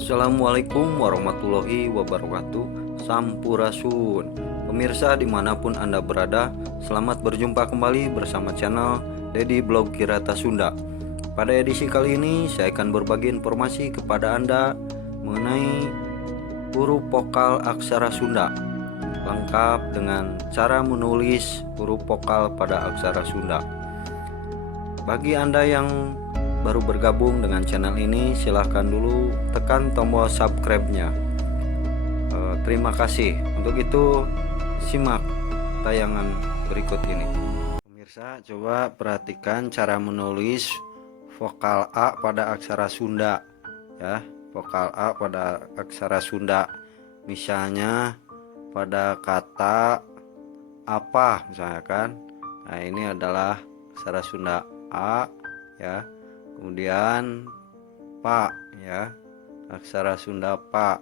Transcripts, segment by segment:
Assalamualaikum warahmatullahi wabarakatuh. Sampurasun. Pemirsa dimanapun Anda berada, selamat berjumpa kembali bersama channel Dedi Blog Kirata Sunda. Pada edisi kali ini saya akan berbagi informasi kepada Anda mengenai huruf vokal aksara Sunda, lengkap dengan cara menulis huruf vokal pada aksara Sunda. Bagi Anda yang baru bergabung dengan channel ini, silahkan dulu tekan tombol subscribe-nya. Terima kasih. Untuk itu simak tayangan berikut ini. Pemirsa, coba perhatikan cara menulis vokal A pada aksara Sunda ya. Vokal A pada aksara Sunda. Misalnya pada kata apa misalnya kan. Nah, ini adalah aksara Sunda A ya. Kemudian Pak ya, aksara Sunda Pak.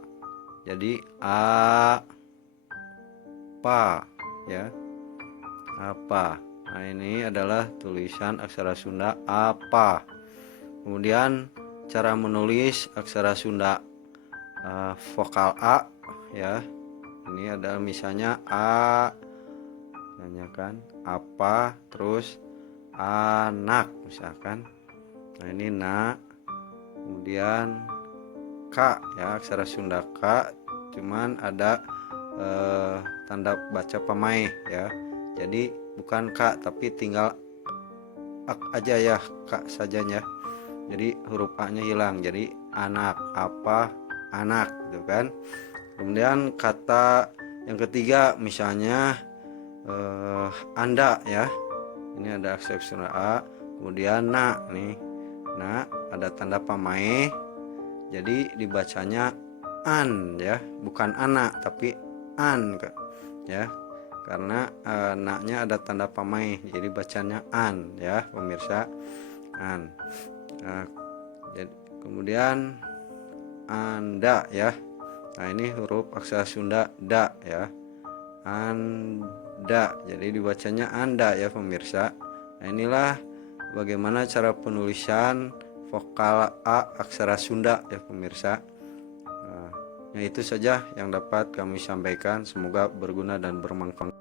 Jadi A Pa ya, apa. Nah, ini adalah tulisan aksara Sunda apa. Kemudian cara menulis aksara Sunda vokal A ya. Ini adalah misalnya A, kan apa, terus anak misalkan. Nah, ini na, kemudian K ya, aksara Sunda K, cuman ada tanda baca pamaih ya. Jadi bukan K tapi tinggal ak aja ya, K sajanya. Jadi huruf A-nya hilang. Jadi anak, apa, anak gitu kan. Kemudian kata yang ketiga misalnya Anda ya. Ini ada aksara Sunda A, kemudian na nih. Nah, ada tanda pamaih, jadi dibacanya an ya, bukan anak tapi an ya, karena naknya ada tanda pamaih, jadi bacanya an ya pemirsa, an. Nah, kemudian anda ya. Nah, ini huruf aksara Sunda da ya, anda, jadi dibacanya anda ya pemirsa. Nah, inilah bagaimana cara penulisan vokal A aksara Sunda ya pemirsa. Nah, itu saja yang dapat kami sampaikan. Semoga berguna dan bermanfaat.